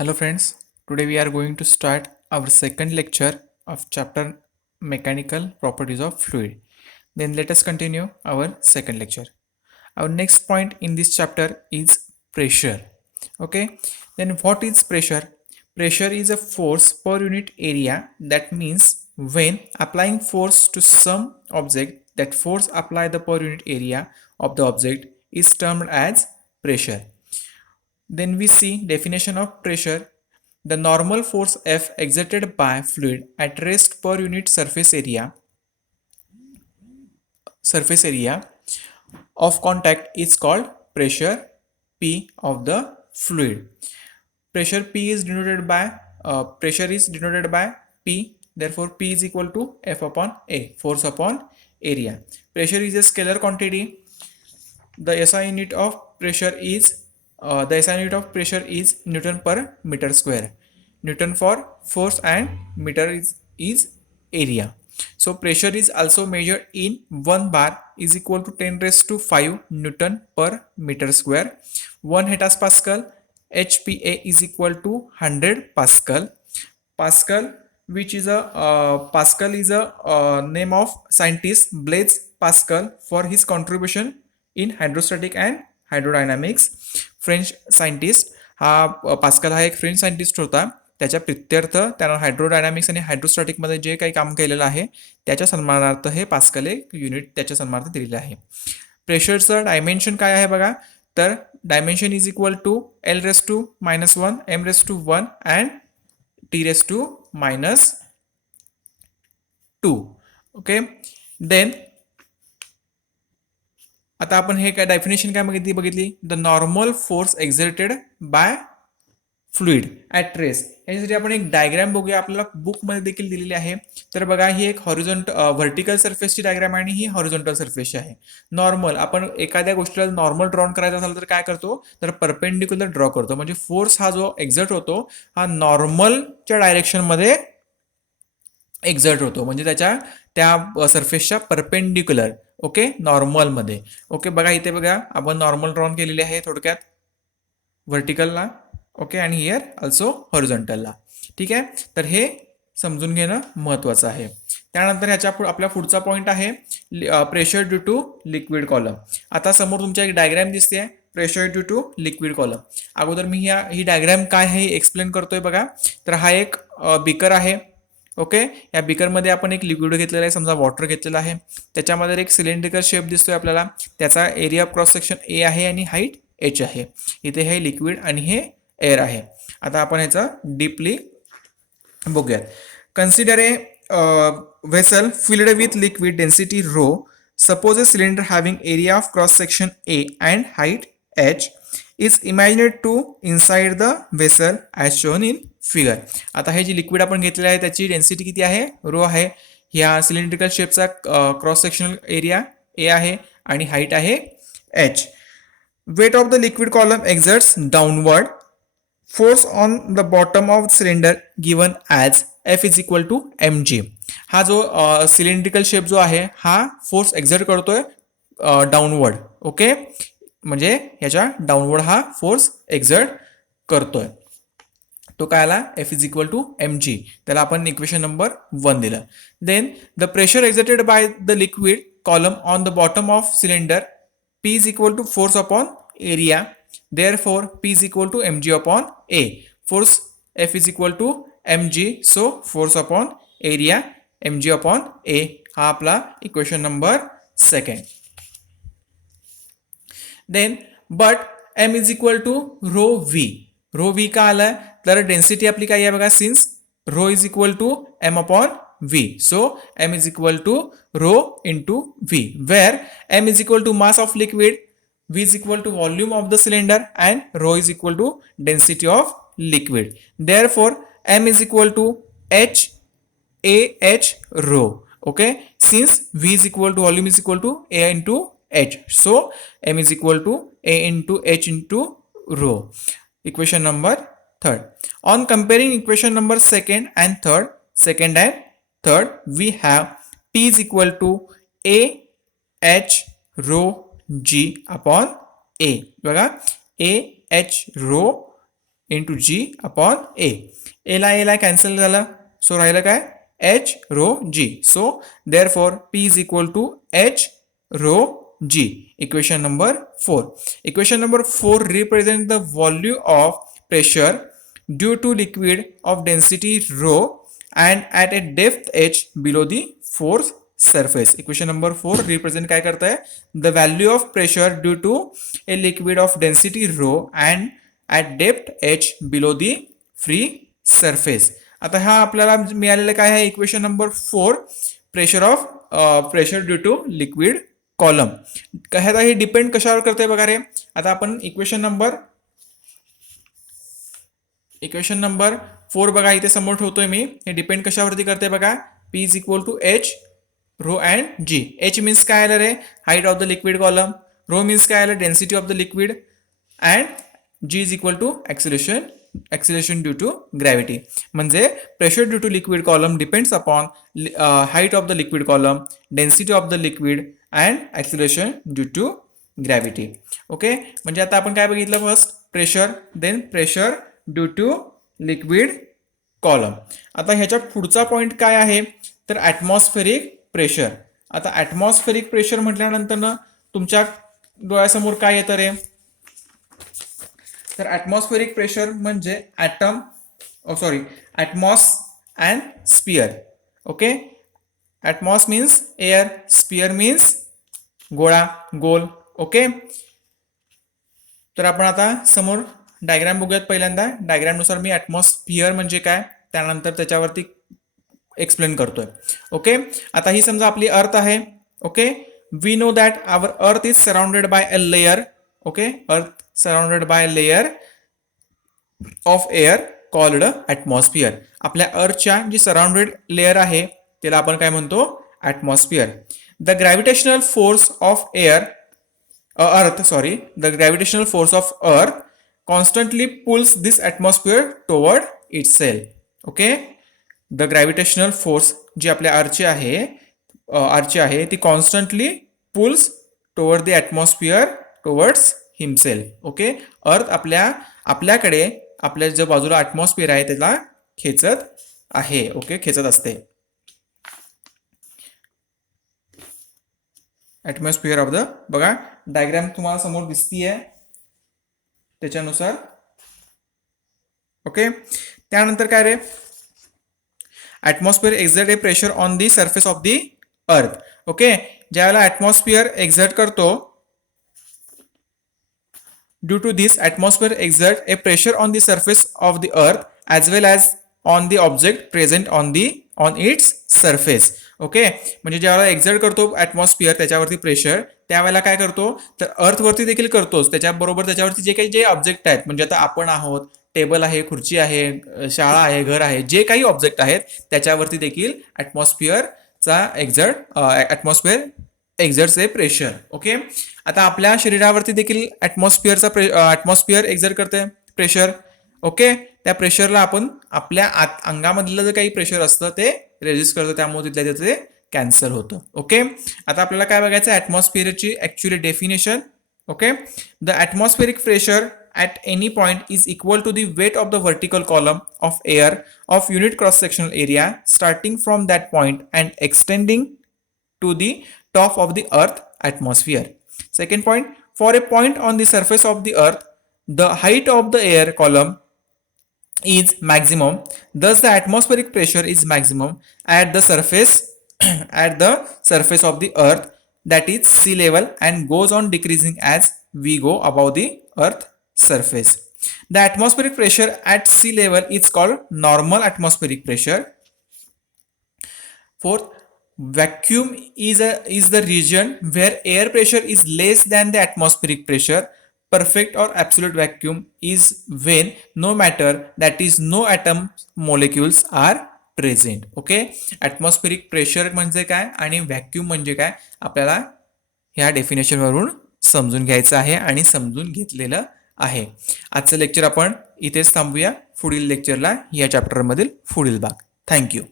Hello friends, today we are going to start our second lecture of chapter Mechanical Properties of Fluid. Then let us continue our second lecture. Our next point in this chapter is pressure. Okay, then what is pressure? Pressure is a force per unit area. That means when applying force to some object, that force applied the per unit area of the object is termed as pressure. Then we see definition of pressure. The normal force F exerted by fluid at rest per unit surface area of contact is called pressure P of the fluid. Pressure is denoted by P. Therefore, P is equal to F upon A, force upon area. Pressure is a scalar quantity. The SI unit of pressure is Newton per meter square. Newton for force and meter is area. So pressure is also measured in 1 bar is equal to 10 raised to 5 Newton per meter square. 1 hectopascal HPA is equal to 100 Pascal. Pascal, which is a Pascal is a name of scientist Blaise Pascal for his contribution in hydrostatic and hydrodynamics. French scientist हा Pascal हा एक French scientist होता. त्याच्या प्रित्यर्थ त्यानं हायड्रोडायनामिक्स आणि हायड्रोस्टॅटिकमध्ये जे काही काम केलेलं आहे त्याच्या सन्मानार्थ हे पास्कल एक युनिट त्याच्या सन्मानार्थ दिलेलं आहे. प्रेशरचं डायमेन्शन काय आहे बघा, तर dimension is equal to L raise to -1 M raise to 1 and T raise to -2. Okay, then आता आपण हे काय डेफिनेशन काय बघितली, the normal force exerted by fluid at rest. याच्यासाठी आपण एक डायग्राम बघूया, आपल्याला बुकमध्ये देखील दिलेली आहे. तर बघा, ही एक व्हर्टिकल सरफेसची डायग्राम आहे आणि ही हॉरिझॉन्टल सरफेसची आहे. नॉर्मल, आपण एखाद्या गोष्टीला नॉर्मल ड्रॉ करायचा असेल तर काय करतो, तर परपेंडिक्युलर ड्रॉ करतो. म्हणजे फोर्स हा जो एक्झर्ट होतो हा नॉर्मलच्या डायरेक्शनमध्ये एक्झर्ट होतो, म्हणजे त्या सरफेसच्या परपेंडिक्युलर. ओके, नॉर्मलमध्ये. ओके, बघा इथे बघा आपण नॉर्मल ड्रॉन केलेली आहे थोडक्यात व्हर्टिकलला. ओके, आणि हिअर ऑल्सो हॉरिझॉन्टलला. ठीक आहे, तर हे समजून घेणं महत्त्वाचं आहे. त्यानंतर आपल्या पुढचा पॉईंट आहे pressure due to liquid column. आता समोर तुमच्या एक डायग्राम दिसते, pressure due to liquid column. अगोदर मी ही डायग्राम काय आहे एक्सप्लेन करतोय बघा. तर हा एक बीकर आहे. ओके, या बीकरमध्ये आपण एक लिक्विड घेतलेला आहे, समजा वॉटर घेतलेला आहे. त्याच्यामध्ये एक सिलेंड्रिकल शेप दिसतोय आपल्याला. त्याचा एरिया ऑफ क्रॉस सेक्शन ए आहे आणि हाईट एच आहे. इथे हे लिक्विड आणि हे एअर आहे. आता आपण ह्याचा डीपली बघूयात. Consider a vessel filled with liquid density rho. Suppose a cylinder having area of cross section a and height h is imagined to inside the vessel as shown in figure. आता हे जे liquid आपण घेतलेलं आहे त्याची density किती आहे, rho आहे. ह्या सिलेंड्रिकल शेपचा क्रॉस सेक्शनल एरिया ए आहे आणि हाईट आहे h. Weight of the liquid column exerts downward force on the bottom of cylinder given as f is equal to M g. हा जो सिलेंड्रिकल शेप जो आहे हा फोर्स एक्झर्ट करतोय downward. Okay, म्हणजे ह्याच्या डाउनवर्ड हा फोर्स एक्झर्ट करतोय. तो काय आला, F is equal to M G. त्याला आपण इक्वेशन नंबर 1 दिलं. Then the pressure exerted by the liquid column on the bottom of cylinder P is equal to force upon area. Therefore P is equal to mg upon A. Force F is equal to mg. So force upon area mg upon A. हा आपला equation number 2. Then but m is equal to rho v. Rho v का आलाय, तर density आपली काय आहे बघा, since rho is equal to m upon v. So m is equal to rho into v, where m is equal to mass of liquid, V is equal to volume of the cylinder and rho is equal to density of liquid. Therefore, M is equal to H A H rho. Okay, since V is equal to volume is equal to A into H, so M is equal to A into H into rho. Equation number 3. On comparing equation number 2 and 3rd, we have P is equal to A H rho G upon A. बघा, A H rho into g upon a. एला cancel झालं, so राहिलं काय h rho g. So therefore p is equal to h rho g. Equation number 4. Equation number 4 represent the value of pressure due to liquid of density rho and at a depth h below the force surface. Equation number 4 represent काय करता है the value of pressure due to a liquid of density rho and at depth h below the free surface. आता हा आपल्याला मिळालेला काय आहे equation number 4 pressure due to liquid column. काय हे डिपेंड कशावर करते बघा रे. आता आपण इक्वेशन नंबर 4 बघा इथे समोर ठेवतोय मी. हे डिपेंड कशावरती करते बघा. P is equal to h rho and g. H means काय आलं रे height of the liquid column. Rho means काय आलं density of the liquid and g is equal to acceleration due to gravity. म्हणजे pressure due to liquid column depends upon height of the liquid column, density of the liquid and acceleration due to gravity. Okay, म्हणजे आता आपण काय बघितलं first pressure, then pressure due to liquid column. आता ह्याच्या पुढचा point काय आहे तर ॲटमॉस्फेरिक प्रेशर. आता ॲटमॉस्फेरिक प्रेशर म्हटल्यानंतर ना तुमच्या डोळ्यासमोर काय येतं रे तर ॲटमॉस्फेरिक प्रेशर म्हणजे atmos and sphere. Okay, atmos means air, sphere means गोळा गोल. ओके, तर आपण आता समोर डायग्राम बघूयात. पहिल्यांदा डायग्रामनुसार मी ॲटमॉस्फियर म्हणजे काय त्यानंतर त्याच्यावरती एक्सप्लेन करतोय. ओके, आता ही समजा आपली अर्थ आहे. Okay, we know that our earth is surrounded by a layer. Okay, earth surrounded by a layer of air called atmosphere. आपल्या अर्थच्या जी सराउंडेड लेअर आहे त्याला आपण काय म्हणतो atmosphere. The gravitational force of the gravitational force of earth constantly pulls this atmosphere toward itself. Okay, the gravitational force जी आपल्या अर्थची आहे ती constantly pulls toward the atmosphere towards himself. Okay, earth आपल्याकडे आपल्या जो बाजूला ॲटमॉस्फिअर आहे त्याला खेचत आहे. ओके, खेचत असते. ॲटमॉस्फिअर ऑफ द बघा डायग्राम तुम्हाला समोर दिसतीये त्याच्यानुसार. ओके, त्यानंतर काय रे atmosphere exert a pressure on the surface of the earth. Okay, ज्यावेळेला ॲटमॉस्फिअर एक्झर्ट करतो due to this atmosphere exert a pressure on the surface of the earth as well as on the object present on its surface. Okay, म्हणजे ज्यावेळेला exert करतो atmosphere त्याच्यावरती pressure त्यावेळेला काय करतो तर अर्थवरती देखील करतोच. त्याच्याबरोबर त्याच्यावरती जे ऑब्जेक्ट आहेत म्हणजे आता आपण आहोत, टेबल आहे, खुर्ची आहे, शाळा आहे, घर आहे, जे काही ऑब्जेक्ट आहेत त्याच्यावरती देखील ॲटमॉस्फिअरचा ॲटमॉस्फिअर एक्झर्ट्स ए प्रेशर. ओके, आता आपल्या शरीरावरती देखील ॲटमॉस्फिअर एक्झर्ट करते प्रेशर. ओके, त्या प्रेशरला आपण आपल्या अंगामधलं जे काही प्रेशर असतं ते रेजिस्ट करतं, त्यामुळे तिथल्या त्याचे कॅन्सल होतं. ओके, आता आपल्याला काय बघायचं ॲटमॉस्फिअरची actually definition. Okay, the atmospheric pressure at any point is equal to the weight of the vertical column of air of unit cross sectional area starting from that point and extending to the top of the earth atmosphere. Second point, for a point on the surface of the earth the height of the air column is maximum, thus the atmospheric pressure is maximum at the surface of the earth, that is sea level, and goes on decreasing as we go above the earth surface. The atmospheric pressure at sea level is called normal atmospheric pressure. Fourth, vacuum is the region where air pressure is less than the atmospheric pressure. Perfect or absolute vacuum is when no matter, that is no atom molecules are present. Okay, atmospheric pressure म्हणजे काय आणि vacuum म्हणजे काय आपल्याला ह्या डेफिनेशनवरून समजून घ्यायचं आहे आणि समजून घेतलेलं आहे. आजचं लेक्चर आपण इथेच थांबूया. पुढील लेक्चरला या चॅप्टरमधील पुढील भाग. थँक्यू.